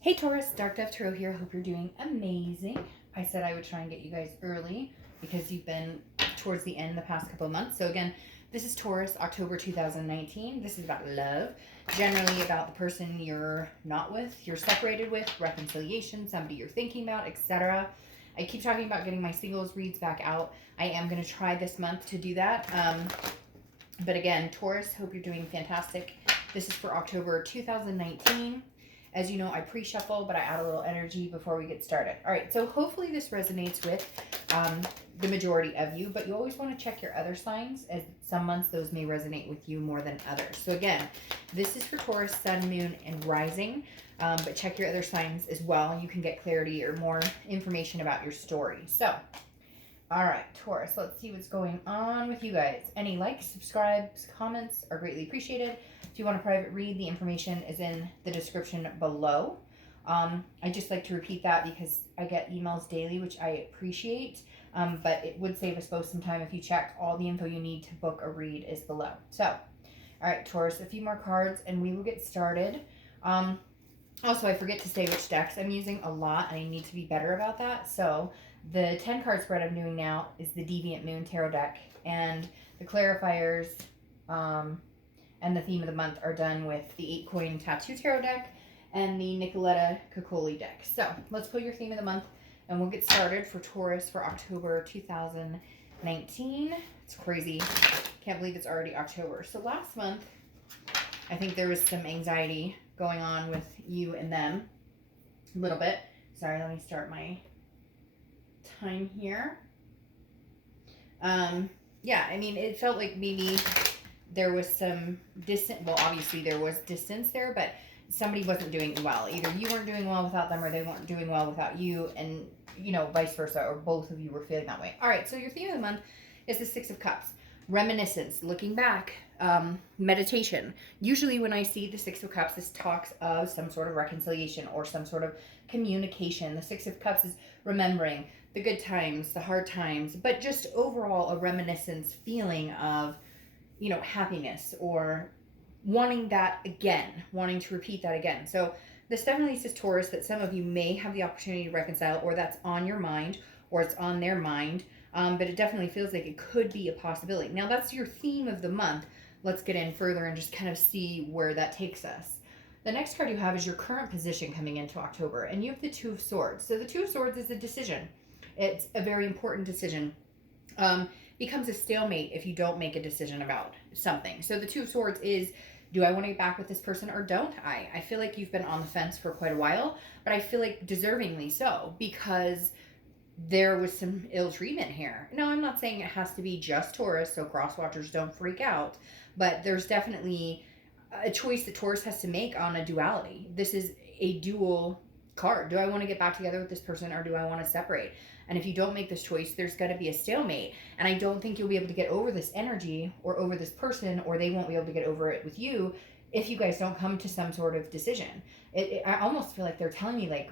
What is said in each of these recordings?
Hey Taurus, Dark Dove Tarot here. Hope you're doing amazing. I said I would try and get you guys early because you've been towards the end the past couple of months. So again, this is Taurus, October 2019. This is about love, generally about the person you're not with, you're separated with, reconciliation, somebody you're thinking about, etc. I keep talking about getting my singles reads back out. I am going to try this month to do that. But again, Taurus, hope you're doing fantastic. This is for October 2019. As you know, I pre-shuffle, but I add a little energy before we get started. All right, so hopefully this resonates with the majority of you, but you always want to check your other signs, as some months those may resonate with you more than others. So again, this is for Taurus, Sun, Moon, and Rising, but check your other signs as well. You can get clarity or more information about your story. So, all right, Taurus, let's see what's going on with you guys. Any likes, subscribes, comments are greatly appreciated. If you want a private read, the information is in the description below. I just like to repeat that because I get emails daily, which I appreciate, but it would save us both some time if you check. All the info you need to book a read is below. So, all right, Taurus, a few more cards and we will get started. Also, I forget to say which decks I'm using a lot, and I need to be better about that. So the 10 card spread I'm doing now is the Deviant Moon Tarot deck, and the clarifiers and the theme of the month are done with the 8 Coin Tattoo Tarot deck and the Nicoletta Coccoli deck. So let's pull your theme of the month and we'll get started for Taurus for October 2019. It's crazy. Can't believe it's already October. So last month, I think there was some anxiety going on with you and them a little bit. Sorry, let me start my time here. Yeah, I mean, it felt like maybe there was some distance. Well, obviously there was distance there, but somebody wasn't doing well. Either you weren't doing well without them or they weren't doing well without you, and, you know, vice versa, or both of you were feeling that way. All right, so your theme of the month is the Six of Cups. Reminiscence, looking back, meditation. Usually when I see the Six of Cups, this talks of some sort of reconciliation or some sort of communication. The Six of Cups is remembering the good times, the hard times, but just overall a reminiscence feeling of, you know, happiness or wanting that again, wanting to repeat that again. So this definitely says, Taurus, that some of you may have the opportunity to reconcile, or that's on your mind, or it's on their mind. But it definitely feels like it could be a possibility. Now that's your theme of the month. Let's get in further and just kind of see where that takes us. The next card you have is your current position coming into October, and you have the Two of Swords. So the Two of Swords is a decision. It's a very important decision. Becomes a stalemate if you don't make a decision about something. So the Two of Swords is, do I want to get back with this person or don't I? I feel like you've been on the fence for quite a while, but I feel like deservingly so, because there was some ill treatment here. No, I'm not saying it has to be just Taurus, so cross-watchers don't freak out, but there's definitely a choice that Taurus has to make on a duality. This is a dual card. Do I want to get back together with this person or do I want to separate? And if you don't make this choice, there's going to be a stalemate. And I don't think you'll be able to get over this energy or over this person, or they won't be able to get over it with you if you guys don't come to some sort of decision. I almost feel like they're telling me, like,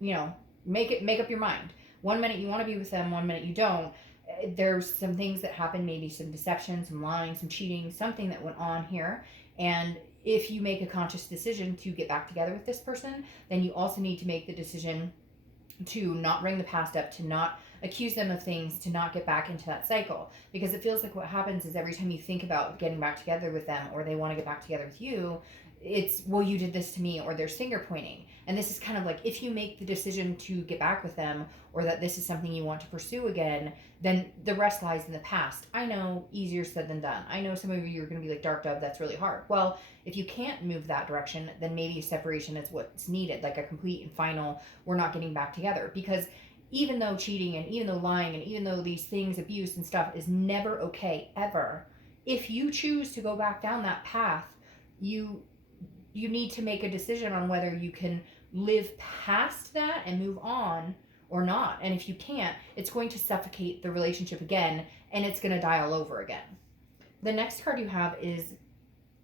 you know, make up your mind. 1 minute you want to be with them, 1 minute you don't. There's some things that happen, maybe some deception, some lying, some cheating, something that went on here. And if you make a conscious decision to get back together with this person, then you also need to make the decision to not bring the past up, to not accuse them of things, to not get back into that cycle. Because it feels like what happens is every time you think about getting back together with them, or they want to get back together with you, it's, well, you did this to me, or there's finger pointing. And this is kind of like, if you make the decision to get back with them, or that this is something you want to pursue again, then the rest lies in the past. I know, easier said than done. I know some of you are going to be like, Dark Dove, that's really hard. Well, if you can't move that direction, then maybe separation is what's needed, like a complete and final, we're not getting back together. Because even though cheating and even though lying and even though these things, abuse and stuff, is never okay, ever, if you choose to go back down that path, you need to make a decision on whether you can live past that and move on or not. And if you can't, it's going to suffocate the relationship again, and it's going to die all over again. The next card you have is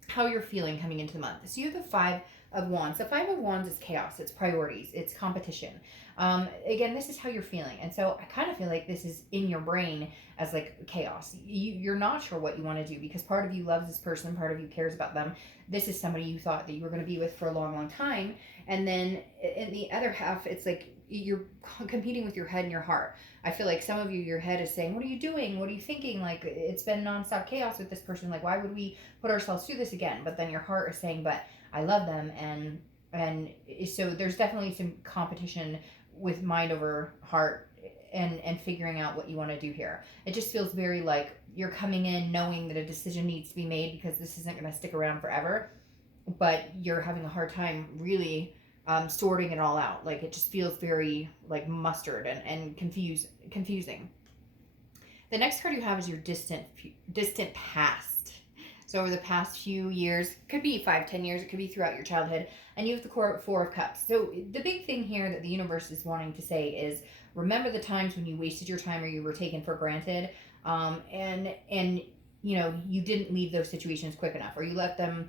how you're feeling coming into the month. So you have the Five of Wands. The Five of Wands is chaos, it's priorities, it's competition. Again, this is how you're feeling. And so I kind of feel like this is in your brain as like chaos. You're not sure what you want to do because part of you loves this person, part of you cares about them. This is somebody you thought that you were going to be with for a long, long time. And then in the other half, it's like you're competing with your head and your heart. I feel like some of you, your head is saying, what are you doing? What are you thinking? Like, it's been nonstop chaos with this person. Like, why would we put ourselves through this again? But then your heart is saying, but I love them. And so there's definitely some competition with mind over heart and figuring out what you want to do here. It just feels very like you're coming in knowing that a decision needs to be made because this isn't going to stick around forever, but you're having a hard time really sorting it all out. Like, it just feels very like mustard and confusing. The next card you have is your distant past. So over the past few years, could be 5-10 years, it could be throughout your childhood, and you have the Four of Cups. So the big thing here that the universe is wanting to say is, remember the times when you wasted your time or you were taken for granted, and you know, you didn't leave those situations quick enough, or you let them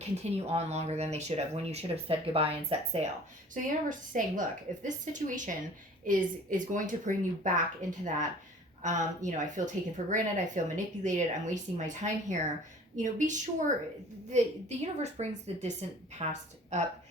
continue on longer than they should have, when you should have said goodbye and set sail. So the universe is saying, look, if this situation is going to bring you back into that, you know, I feel taken for granted, I feel manipulated, I'm wasting my time here, you know, be sure the universe brings the distant past up,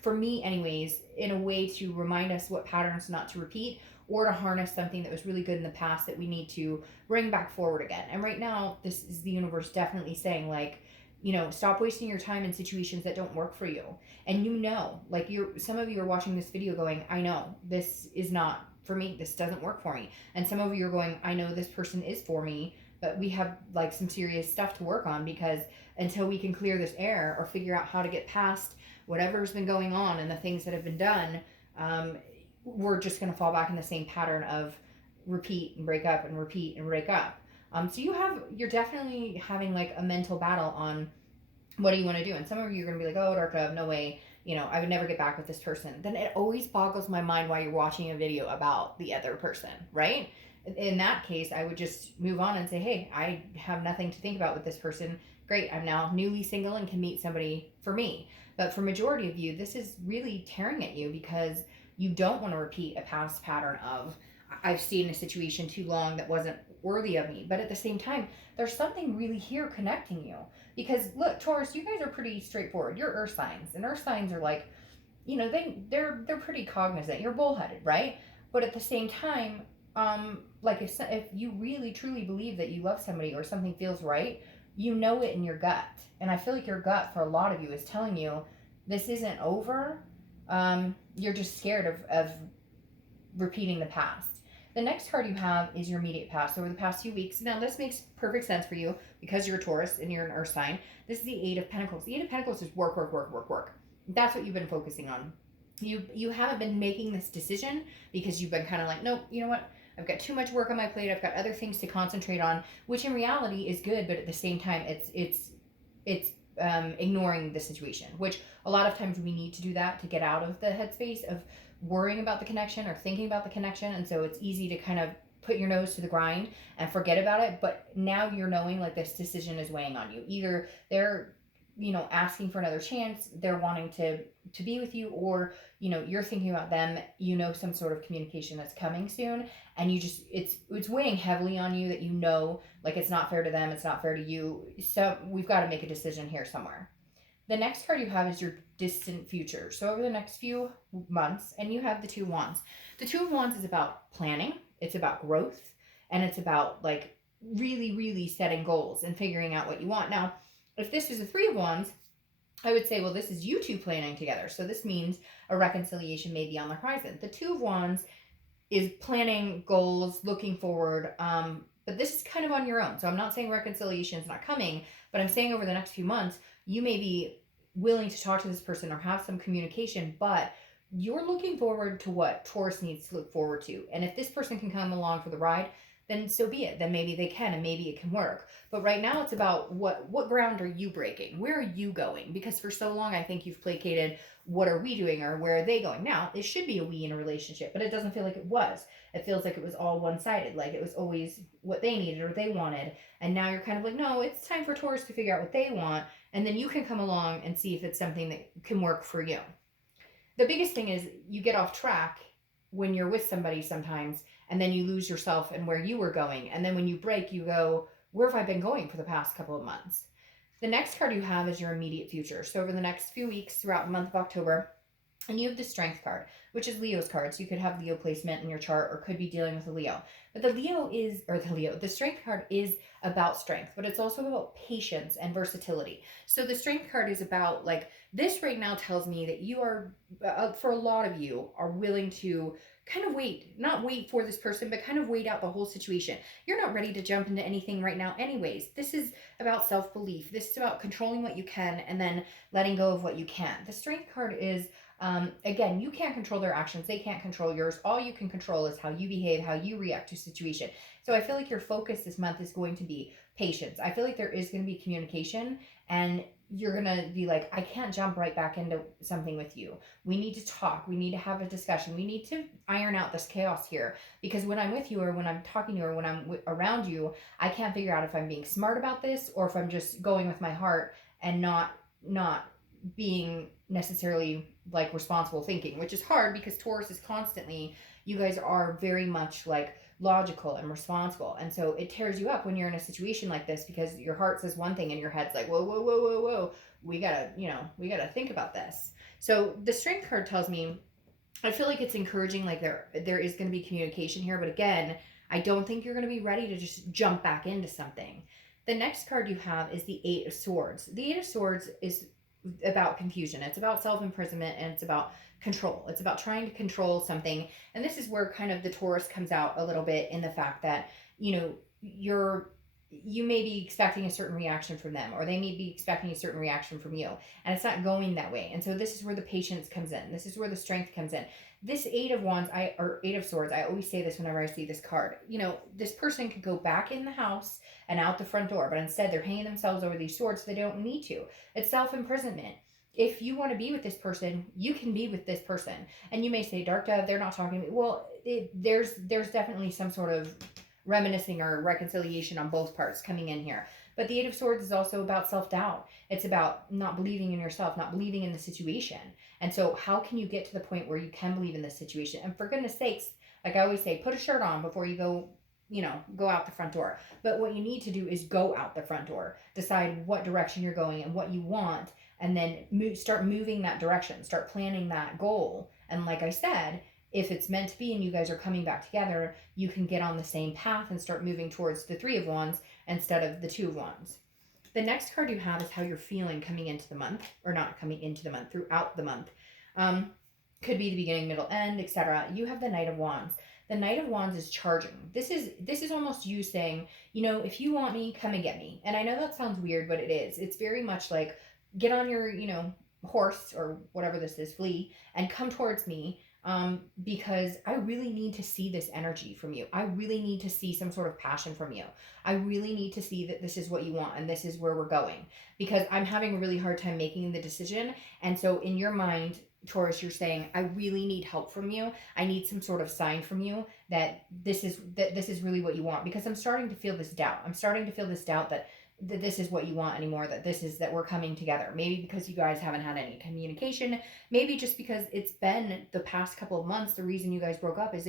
for me anyways, in a way to remind us what patterns not to repeat, or to harness something that was really good in the past that we need to bring back forward again. And right now, this is the universe definitely saying, like, you know, stop wasting your time in situations that don't work for you. And you know, like, some of you are watching this video going, I know this is not for me, this doesn't work for me. And some of you are going, I know this person is for me, but we have like some serious stuff to work on, because until we can clear this air or figure out how to get past whatever's been going on and the things that have been done, we're just going to fall back in the same pattern of repeat and break up and repeat and break up. So you're definitely having like a mental battle on what do you want to do. And some of you are going to be like, oh, Dark Dove, no way, you know, I would never get back with this person. Then it always boggles my mind why you're watching a video about the other person, right? In that case, I would just move on and say, hey, I have nothing to think about with this person. Great, I'm now newly single and can meet somebody for me. But for majority of you, this is really tearing at you because you don't want to repeat a past pattern of, I've stayed in a situation too long that wasn't worthy of me. But at the same time, there's something really here connecting you. Because look, Taurus, you guys are pretty straightforward. You're earth signs. And earth signs are like, you know, they're pretty cognizant. You're bullheaded, right? But at the same time, like if you really truly believe that you love somebody or something feels right, you know it in your gut. And I feel like your gut for a lot of you is telling you this isn't over. You're just scared of repeating the past. The next card you have is your immediate past. Over the past few weeks, now this makes perfect sense for you because you're a Taurus and you're an earth sign. This is the Eight of Pentacles. The Eight of Pentacles is work, work, work, work, work. That's what you've been focusing on. You haven't been making this decision because you've been kind of like, nope, you know what? I've got too much work on my plate. I've got other things to concentrate on, which in reality is good, but at the same time, it's ignoring the situation, which a lot of times we need to do that to get out of the headspace of worrying about the connection or thinking about the connection. And so it's easy to kind of put your nose to the grind and forget about it. But now you're knowing like this decision is weighing on you. Either they're, you know, asking for another chance, they're wanting to be with you, or, you know, you're thinking about them, you know, some sort of communication that's coming soon, and you just, it's weighing heavily on you that, you know, like it's not fair to them, it's not fair to you, so we've got to make a decision here somewhere. The next card you have is your distant future. So over the next few months, and you have the Two of Wands. The Two of Wands is about planning, it's about growth, and it's about like really, really setting goals and figuring out what you want. Now, if this was a Three of Wands, I would say, well, this is you two planning together. So this means a reconciliation may be on the horizon. The Two of Wands is planning goals, looking forward, but this is kind of on your own. So I'm not saying reconciliation is not coming, but I'm saying over the next few months, you may be willing to talk to this person or have some communication, but you're looking forward to what Taurus needs to look forward to. And if this person can come along for the ride, then so be it. Then maybe they can, and maybe it can work. But right now it's about what ground are you breaking? Where are you going? Because for so long I think you've placated what are we doing or where are they going? Now, it should be a we in a relationship, but it doesn't feel like it was. It feels like it was all one-sided, like it was always what they needed or they wanted. And now you're kind of like, no, it's time for Taurus to figure out what they want, and then you can come along and see if it's something that can work for you. The biggest thing is you get off track when you're with somebody sometimes, and then you lose yourself and where you were going. And then when you break, you go, where have I been going for the past couple of months? The next card you have is your immediate future. So over the next few weeks throughout the month of October, and you have the Strength card, which is Leo's card. So you could have Leo placement in your chart or could be dealing with a Leo. But the Strength card is about strength, but it's also about patience and versatility. So the Strength card is about like, this right now tells me that you are, for a lot of you, are willing to kind of not wait for this person, but kind of wait out the whole situation. You're not ready to jump into anything right now anyways. This is about self-belief. This is about controlling what you can and then letting go of what you can't. The Strength card is, again, you can't control their actions. They can't control yours. All you can control is how you behave, how you react to a situation. So I feel like your focus this month is going to be patience. I feel like there is going to be communication, and you're going to be like, I can't jump right back into something with you. We need to talk. We need to have a discussion. We need to iron out this chaos here, because when I'm with you or when I'm talking to you or when I'm around you, I can't figure out if I'm being smart about this or if I'm just going with my heart and not being necessarily like responsible thinking, which is hard because Taurus is constantly, you guys are very much like logical and responsible. And so it tears you up when you're in a situation like this because your heart says one thing and your head's like, whoa, whoa, whoa, whoa, whoa. We gotta think about this. So the Strength card tells me, I feel like it's encouraging, like there is going to be communication here, but again, I don't think you're going to be ready to just jump back into something. The next card you have is the Eight of Swords. The Eight of Swords is about confusion. It's about self-imprisonment, and it's about control. It's about trying to control something. And this is where kind of the Taurus comes out a little bit, in the fact that, you may be expecting a certain reaction from them, or they may be expecting a certain reaction from you, and it's not going that way. And so this is where the patience comes in. This is where the strength comes in. This Eight of Swords, I always say this whenever I see this card. This person could go back in the house and out the front door, but instead they're hanging themselves over these swords so they don't need to. It's self-imprisonment. If you want to be with this person, you can be with this person. And you may say, Dark Dove, they're not talking to me. Well, there's definitely some sort of reminiscing or reconciliation on both parts coming in here. But the Eight of Swords is also about self-doubt. It's about not believing in yourself, not believing in the situation. And so how can you get to the point where you can believe in this situation? And for goodness sakes, like I always say, put a shirt on before you go out the front door. But what you need to do is go out the front door. Decide what direction you're going and what you want, and then start moving that direction. Start planning that goal. And like I said, if it's meant to be and you guys are coming back together, you can get on the same path and start moving towards the Three of Wands instead of the Two of Wands. The next card you have is how you're feeling coming into the month, or not coming into the month, throughout the month. Could be the beginning, middle, end, etc. You have the Knight of Wands. The Knight of Wands is charging. This is almost you saying, if you want me, come and get me. And I know that sounds weird, but it is. It's very much like, get on your, horse or whatever this is, flee, and come towards me. Because I really need to see this energy from you. I really need to see some sort of passion from you. I really need to see that this is what you want and this is where we're going, because I'm having a really hard time making the decision. And so in your mind, Taurus, you're saying, I really need help from you. I need some sort of sign from you that this is really what you want, because I'm starting to feel this doubt. I'm starting to feel this doubt that this is what you want anymore, that we're coming together. Maybe because you guys haven't had any communication, maybe just because it's been the past couple of months. The reason you guys broke up is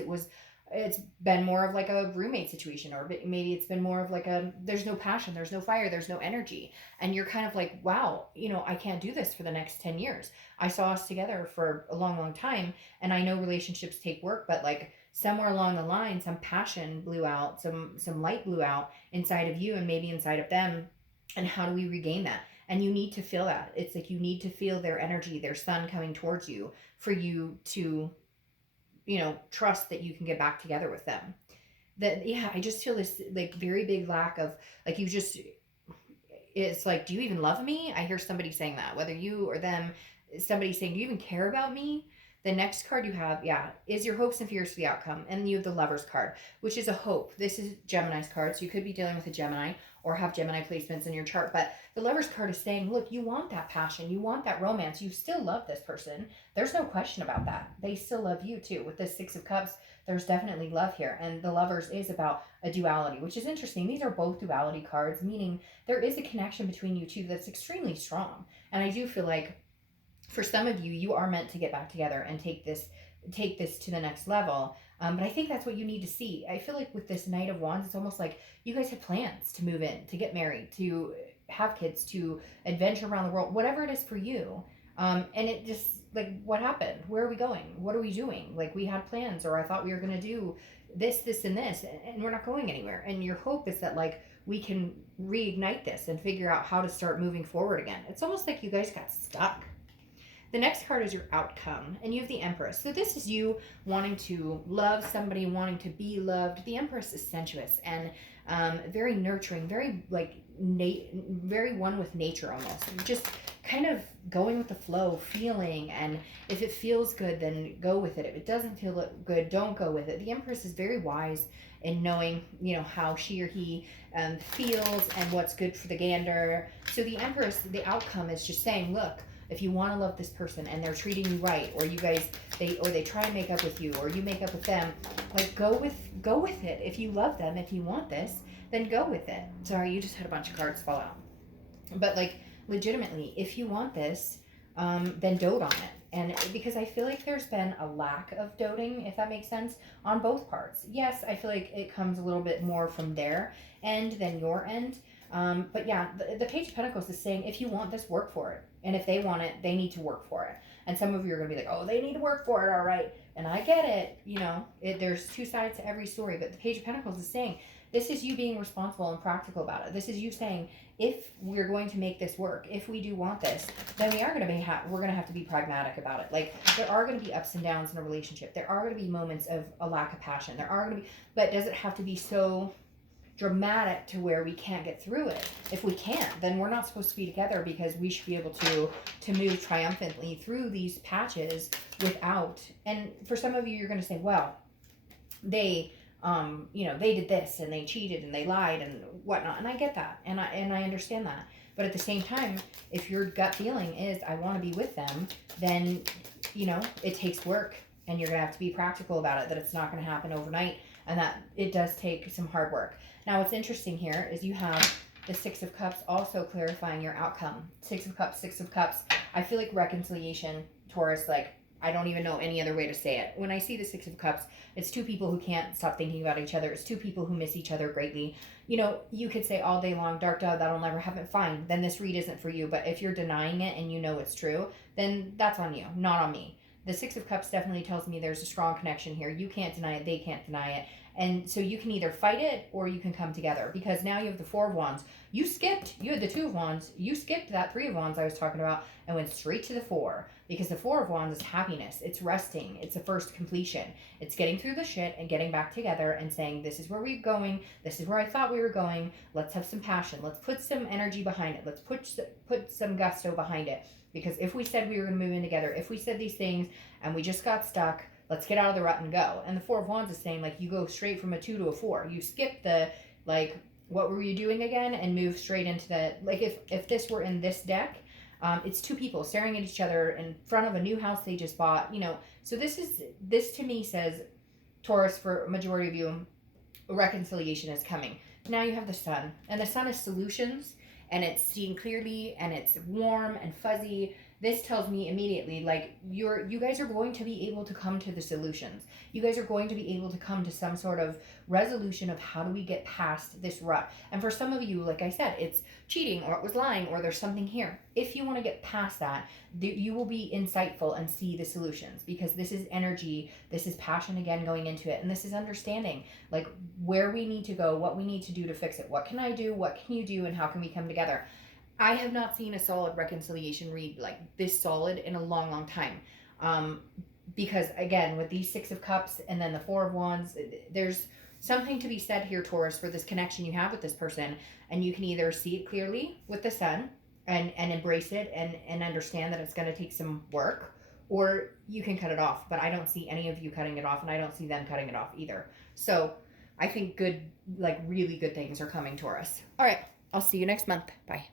it's been more of like a roommate situation, or maybe it's been more of like there's no passion, there's no fire, there's no energy, and you're kind of like, wow, I can't do this for the next 10 years. I saw us together for a long, long time, and I know relationships take work, but like somewhere along the line, some passion blew out, some light blew out inside of you and maybe inside of them. And how do we regain that? And you need to feel that. It's like you need to feel their energy, their sun coming towards you, for you to, trust that you can get back together with them. I just feel this like very big lack of, like, it's like, do you even love me? I hear somebody saying that, whether you or them, somebody saying, do you even care about me? The next card you have, is your hopes and fears for the outcome. And you have the Lover's card, which is a hope. This is Gemini's card, so you could be dealing with a Gemini or have Gemini placements in your chart. But the Lover's card is saying, look, you want that passion. You want that romance. You still love this person. There's no question about that. They still love you too. With this Six of Cups, there's definitely love here. And the Lovers is about a duality, which is interesting. These are both duality cards, meaning there is a connection between you two that's extremely strong. And I do feel like for some of you, you are meant to get back together and take this to the next level. But I think that's what you need to see. I feel like with this Knight of Wands, it's almost like you guys have plans to move in, to get married, to have kids, to adventure around the world, whatever it is for you. And it just, like, what happened? Where are we going? What are we doing? Like, we had plans, or I thought we were going to do this, and this, and we're not going anywhere. And your hope is that, like, we can reignite this and figure out how to start moving forward again. It's almost like you guys got stuck. The next card is your outcome, and you have the Empress. So this is you wanting to love somebody, wanting to be loved. The Empress is sensuous and very nurturing, very like very one with nature almost. Just kind of going with the flow, feeling, and if it feels good, then go with it. If it doesn't feel good, don't go with it. The Empress is very wise in knowing, how she or he feels and what's good for the gander. So the Empress, the outcome is just saying, look, if you want to love this person and they're treating you right, or you guys, they try and make up with you, or you make up with them, like go with it. If you love them, if you want this, then go with it. Sorry, you just had a bunch of cards fall out. But like legitimately, if you want this, then dote on it. And because I feel like there's been a lack of doting, if that makes sense, on both parts. Yes, I feel like it comes a little bit more from their end than your end. But yeah, the Page of Pentacles is saying, if you want this, work for it. And if they want it, they need to work for it. And some of you are going to be like, oh, they need to work for it, all right. And I get it. There's two sides to every story. But the Page of Pentacles is saying, this is you being responsible and practical about it. This is you saying, if we're going to make this work, if we do want this, then we're going to have to be pragmatic about it. Like, there are going to be ups and downs in a relationship. There are going to be moments of a lack of passion. There are going to be, but does it have to be so dramatic to where we can't get through it? If we can't, then we're not supposed to be together, because we should be able to move triumphantly through these patches without. And for some of you, you're going to say, well, they they did this and they cheated and they lied and whatnot. And I get that. And I understand that. But at the same time, if your gut feeling is, I want to be with them, then, it takes work, and you're going to have to be practical about it, that it's not going to happen overnight, and that it does take some hard work. Now, what's interesting here is you have the Six of Cups also clarifying your outcome. Six of Cups, Six of Cups. I feel like reconciliation, Taurus, like, I don't even know any other way to say it. When I see the Six of Cups, it's two people who can't stop thinking about each other. It's two people who miss each other greatly. You could say all day long, dark dove, that'll never happen. Fine, then this read isn't for you. But if you're denying it and it's true, then that's on you, not on me. The Six of Cups definitely tells me there's a strong connection here. You can't deny it. They can't deny it. And so you can either fight it or you can come together, because now you have the Four of Wands. You had the Two of Wands. You skipped that Three of Wands I was talking about and went straight to the Four, because the Four of Wands is happiness. It's resting. It's the first completion. It's getting through the shit and getting back together and saying, this is where we're going. This is where I thought we were going. Let's have some passion. Let's put some energy behind it. Let's put some gusto behind it. Because if we said we were going to move in together, if we said these things and we just got stuck, let's get out of the rut and go. And the Four of Wands is saying, like, you go straight from a 2 to a 4. You skip the, like, what were you doing again, and move straight into the, like, if this were in this deck, it's two people staring at each other in front of a new house they just bought, So this to me says, Taurus, for a majority of you, reconciliation is coming. Now you have the Sun, and the Sun is solutions, and it's seeing clearly, and it's warm and fuzzy. This tells me immediately, like, you guys are going to be able to come to the solutions. You guys are going to be able to come to some sort of resolution of how do we get past this rut. And for some of you, like I said, it's cheating, or it was lying, or there's something here. If you want to get past that, you will be insightful and see the solutions, because this is energy, this is passion again going into it, and this is understanding, like, where we need to go, what we need to do to fix it. What can I do? What can you do? And how can we come together? I have not seen a solid reconciliation read like this solid in a long, long time. Because again, with these Six of Cups and then the Four of Wands, there's something to be said here, Taurus, for this connection you have with this person. And you can either see it clearly with the Sun and embrace it and understand that it's going to take some work, or you can cut it off, but I don't see any of you cutting it off, and I don't see them cutting it off either. So I think good, like really good things are coming, Taurus. All right, I'll see you next month. Bye.